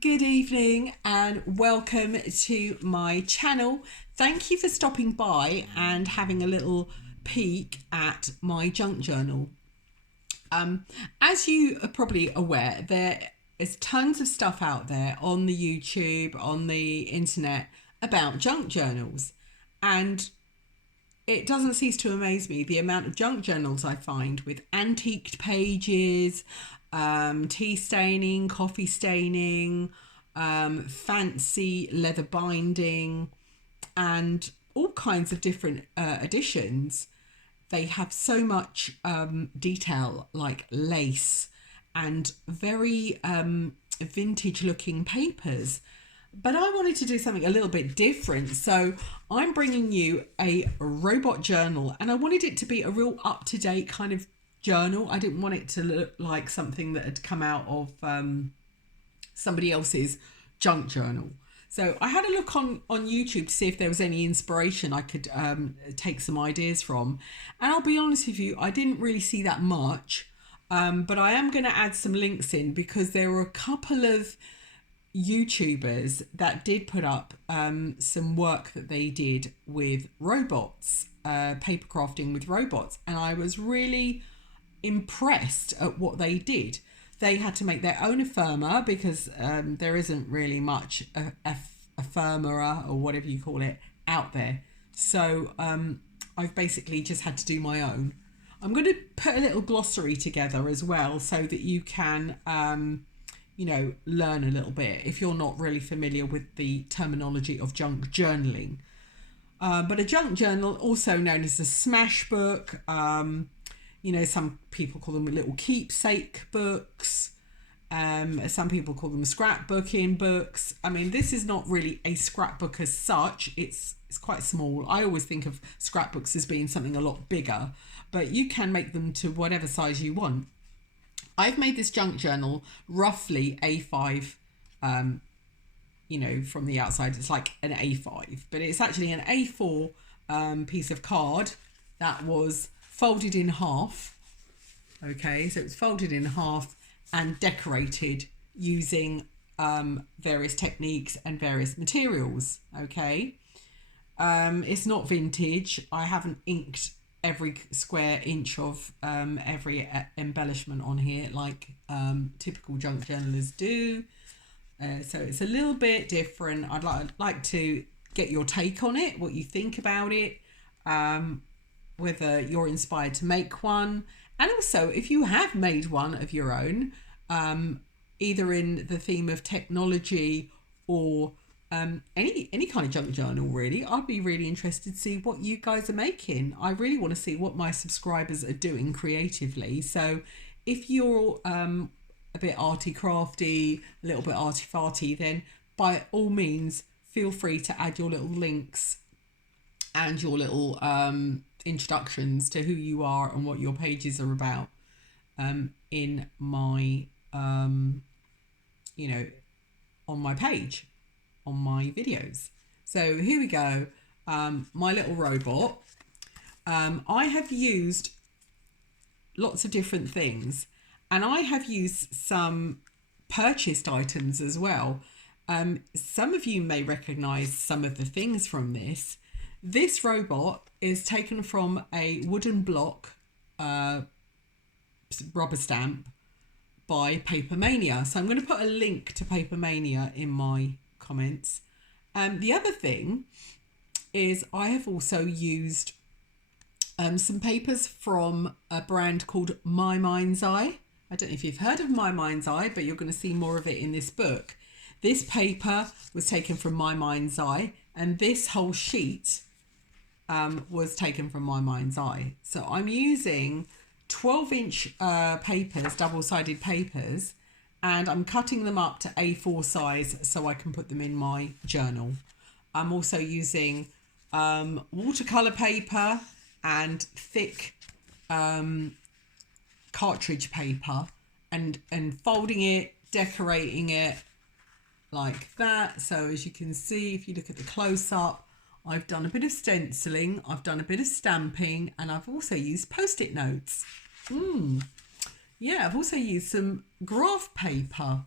Good evening and welcome to my channel. Thank you for stopping by and having a little peek at my junk journal. As you are probably aware, there is tons of stuff out there on the YouTube, on the internet about junk journals, and it doesn't cease to amaze me the amount of junk journals I find with antiqued pages, tea staining, coffee staining, fancy leather binding, and all kinds of different editions. They have so much detail, like lace and very vintage looking papers. But I wanted to do something a little bit different. So I'm bringing you a robot journal, and I wanted it to be a real up-to-date kind of journal. I didn't want it to look like something that had come out of somebody else's junk journal. So I had a look on YouTube to see if there was any inspiration I could take some ideas from. And I'll be honest with you, I didn't really see that much. But I am going to add some links in because there were a couple of YouTubers that did put up some work that they did with robots, paper crafting with robots, and I was really impressed at what they did. They had to make their own ephemera because there isn't really much ephemera or whatever you call it out there, so I've basically just had to do my own. I'm going to put a little glossary together as well so that you can learn a little bit if you're not really familiar with the terminology of junk journaling. But a junk journal, also known as a smash book, some people call them little keepsake books. Some people call them scrapbooking books. I mean, this is not really a scrapbook as such. It's quite small. I always think of scrapbooks as being something a lot bigger, but you can make them to whatever size you want. I've made this junk journal roughly A5, from the outside. It's like an A5, but it's actually an A4 piece of card that was folded in half. Okay, so it's folded in half and decorated using various techniques and various materials. Okay, it's not vintage. I haven't inked every square inch of every embellishment on here like typical junk journalers do. So it's a little bit different. I'd like to get your take on it, what you think about it, whether you're inspired to make one, and also if you have made one of your own, either in the theme of technology or any kind of junk journal, really. I'd be really interested to see what you guys are making. I really want to see what my subscribers are doing creatively. So if you're a bit arty crafty, a little bit arty farty, then by all means feel free to add your little links and your little introductions to who you are and what your pages are about in my on my page, on my videos. So here we go. My little robot. I have used lots of different things, and I have used some purchased items as well. Some of you may recognize some of the things from this. This robot is taken from a wooden block rubber stamp by Papermania. So I'm going to put a link to Papermania in my comments. The other thing is I have also used some papers from a brand called My Mind's Eye. I don't know if you've heard of My Mind's Eye, but you're going to see more of it in this book. This paper was taken from My Mind's Eye, and this whole sheet was taken from My Mind's Eye. So I'm using 12-inch papers, double-sided papers, and I'm cutting them up to A4 size so I can put them in my journal. I'm also using watercolour paper and thick cartridge paper and folding it, decorating it like that. So as you can see, if you look at the close-up, I've done a bit of stenciling, I've done a bit of stamping, and I've also used post-it notes. Yeah, I've also used some graph paper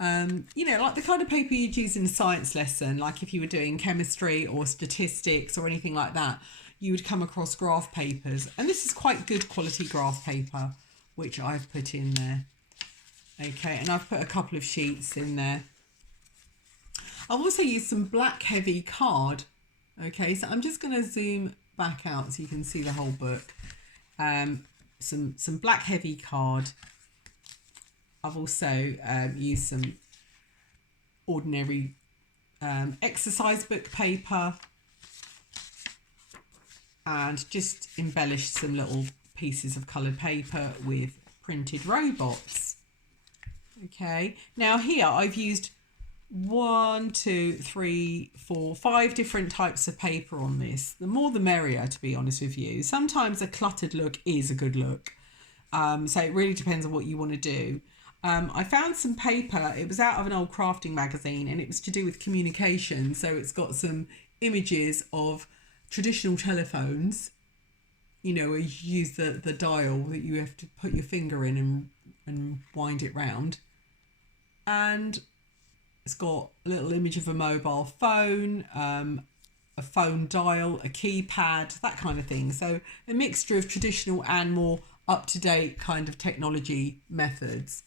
You know, like the kind of paper you'd use in a science lesson, like if you were doing chemistry or statistics or anything like that, you would come across graph papers. And this is quite good quality graph paper, which I've put in there. Okay, and I've put a couple of sheets in there. I've also used some black heavy card. Okay, so I'm just going to zoom back out so you can see the whole book. Some black heavy card. I've also used some ordinary exercise book paper and just embellished some little pieces of coloured paper with printed robots. Okay, now here I've used 5 different types of paper on this. The more the merrier, to be honest with you. Sometimes a cluttered look is a good look. So it really depends on what you want to do. I found some paper. It was out of an old crafting magazine and it was to do with communication. So it's got some images of traditional telephones, you know, where you use the dial that you have to put your finger in and wind it round. And it's got a little image of a mobile phone, a phone dial, a keypad, that kind of thing. So a mixture of traditional and more up-to-date kind of technology methods.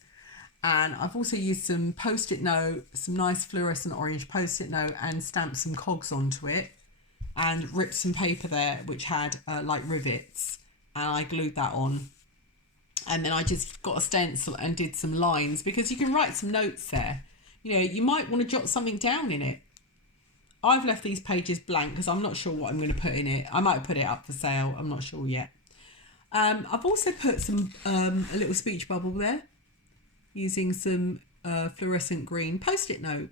And I've also used some post-it note, some nice fluorescent orange post-it note, and stamped some cogs onto it and ripped some paper there which had like rivets, and I glued that on. And then I just got a stencil and did some lines, because you can write some notes there. You know, you might want to jot something down in it. I've left these pages blank because I'm not sure what I'm going to put in it. I might put it up for sale. I'm not sure yet. I've also put some a little speech bubble there using some fluorescent green post-it note.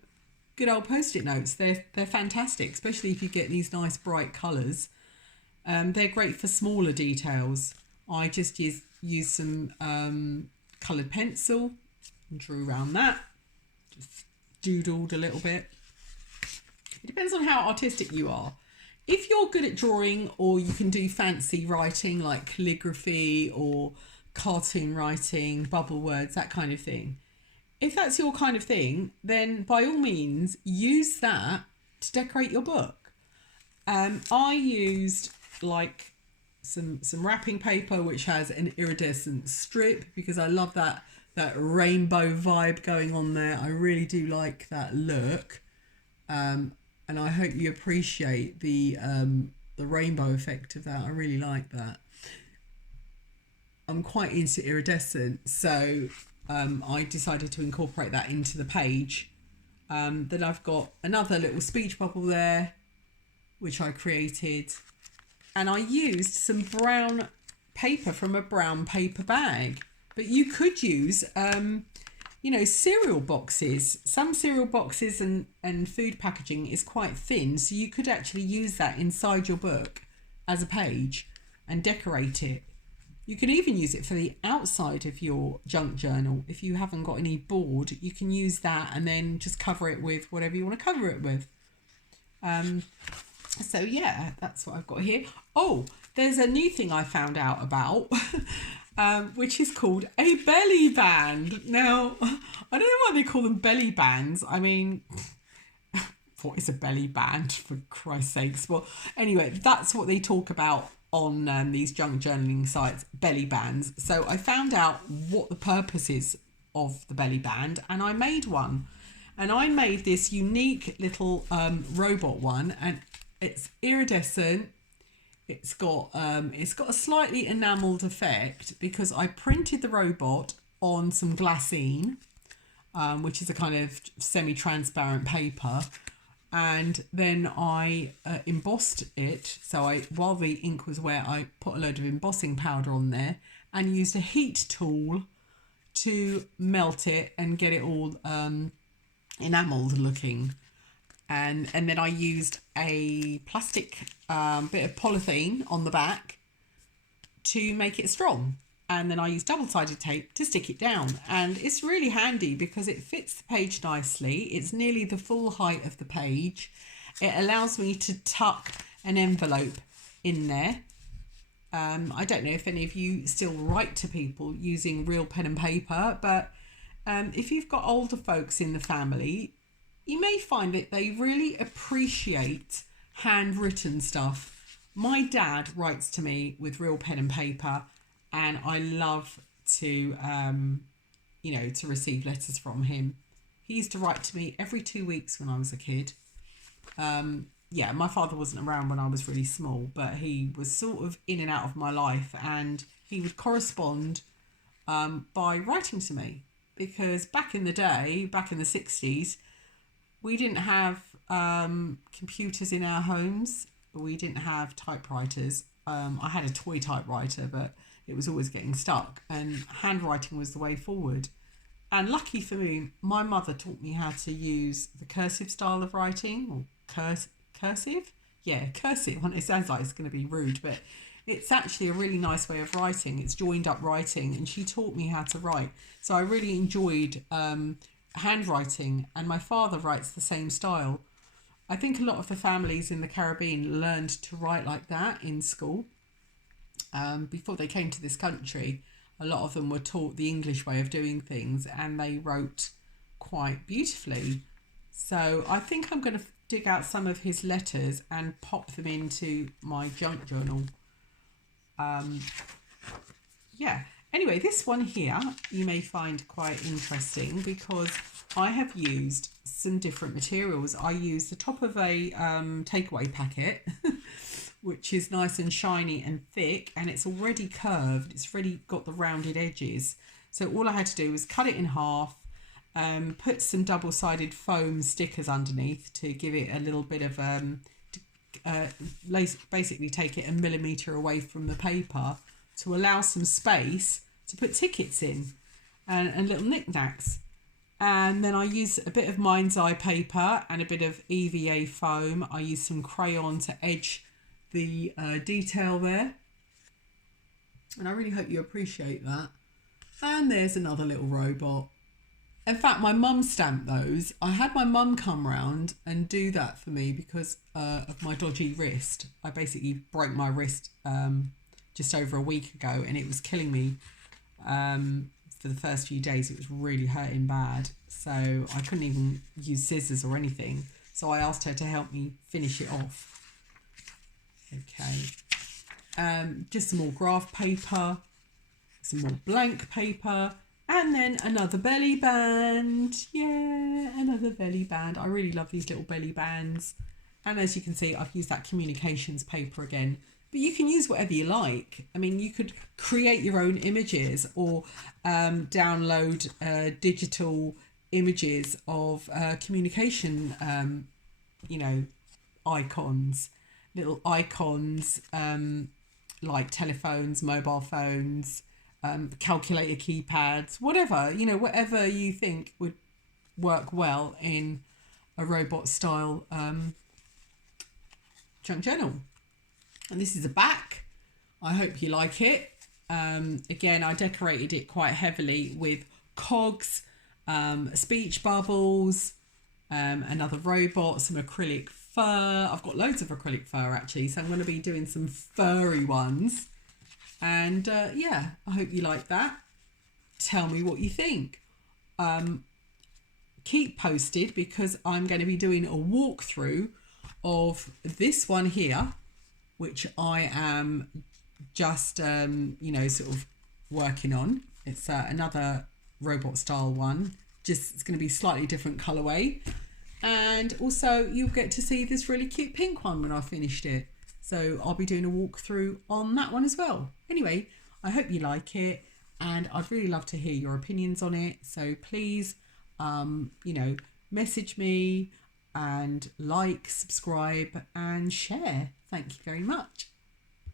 Good old post-it notes. They're fantastic, especially if you get these nice bright colours. They're great for smaller details. I just used some coloured pencil and drew around that. Just doodled a little bit. It depends on how artistic you are. If you're good at drawing, or you can do fancy writing like calligraphy or cartoon writing, bubble words, that kind of thing. If that's your kind of thing, then by all means use that to decorate your book. I used like some wrapping paper which has an iridescent strip, because I love that rainbow vibe going on there. I really do like that look. And I hope you appreciate the rainbow effect of that. I really like that. I'm quite into iridescent, so I decided to incorporate that into the page. Then I've got another little speech bubble there, which I created. And I used some brown paper from a brown paper bag. But you could use, you know, cereal boxes. Some cereal boxes and food packaging is quite thin, so you could actually use that inside your book as a page and decorate it. You could even use it for the outside of your junk journal. If you haven't got any board, you can use that and then just cover it with whatever you want to cover it with. So yeah, that's what I've got here. Oh, there's a new thing I found out about, which is called a belly band. Now, I don't know why they call them belly bands. I mean, what is a belly band, for Christ's sakes? Well, anyway, that's what they talk about on these junk journaling sites, belly bands. So I found out what the purpose is of the belly band, and I made one. And I made this unique little robot one, and it's iridescent. It's got a slightly enamelled effect because I printed the robot on some glassine, which is a kind of semi-transparent paper, and then I embossed it. So while the ink was wet, I put a load of embossing powder on there and used a heat tool to melt it and get it all enamelled looking. And then I used a plastic bit of polythene on the back to make it strong. And then I used double-sided tape to stick it down. And it's really handy because it fits the page nicely. It's nearly the full height of the page. It allows me to tuck an envelope in there. I don't know if any of you still write to people using real pen and paper, but if you've got older folks in the family, you may find that they really appreciate handwritten stuff. My dad writes to me with real pen and paper, and I love to, to receive letters from him. He used to write to me every 2 weeks when I was a kid. Yeah, my father wasn't around when I was really small, but he was sort of in and out of my life, and he would correspond by writing to me, because back in the day, back in the 60s, we didn't have computers in our homes. We didn't have typewriters. I had a toy typewriter, but it was always getting stuck, and handwriting was the way forward. And lucky for me, my mother taught me how to use the cursive style of writing, or cursive? Yeah, cursive. It sounds like it's going to be rude, but it's actually a really nice way of writing. It's joined up writing, and she taught me how to write. So I really enjoyed handwriting, and my father writes the same style. I think a lot of the families in the Caribbean learned to write like that in school. Before they came to this country, a lot of them were taught the English way of doing things, and they wrote quite beautifully. So I think I'm going to dig out some of his letters and pop them into my junk journal. Yeah. Anyway, this one here you may find quite interesting, because I have used some different materials. I used the top of a takeaway packet, which is nice and shiny and thick, and it's already curved. It's already got the rounded edges. So all I had to do was cut it in half, put some double-sided foam stickers underneath to give it a little bit of, basically take it a millimetre away from the paper to allow some space to put tickets in and little knickknacks. And then I use a bit of mind's eye paper and a bit of EVA foam. I use some crayon to edge the detail there. And I really hope you appreciate that. And there's another little robot. In fact, my mum stamped those. I had my mum come round and do that for me because of my dodgy wrist. I basically broke my wrist just over a week ago, and it was killing me. For the first few days, it was really hurting bad. So I couldn't even use scissors or anything. So I asked her to help me finish it off. Okay. Just some more graph paper, some more blank paper, and then another belly band. Yeah, another belly band. I really love these little belly bands. And as you can see, I've used that communications paper again. But you can use whatever you like. I mean, you could create your own images, or download digital images of communication, icons, little icons, like telephones, mobile phones, calculator keypads, whatever, whatever you think would work well in a robot style junk journal. And this is the back. I hope you like it. Again, I decorated it quite heavily with cogs, speech bubbles, another robot, some acrylic fur. I've got loads of acrylic fur actually, so I'm going to be doing some furry ones. And yeah, I hope you like that. Tell me what you think. Keep posted, because I'm going to be doing a walkthrough of this one here, which I am just, sort of working on. It's another robot style one. Just, it's going to be slightly different colourway. And also you'll get to see this really cute pink one when I finished it. So I'll be doing a walkthrough on that one as well. Anyway, I hope you like it, and I'd really love to hear your opinions on it. So please, message me and like, subscribe and share. Thank you very much.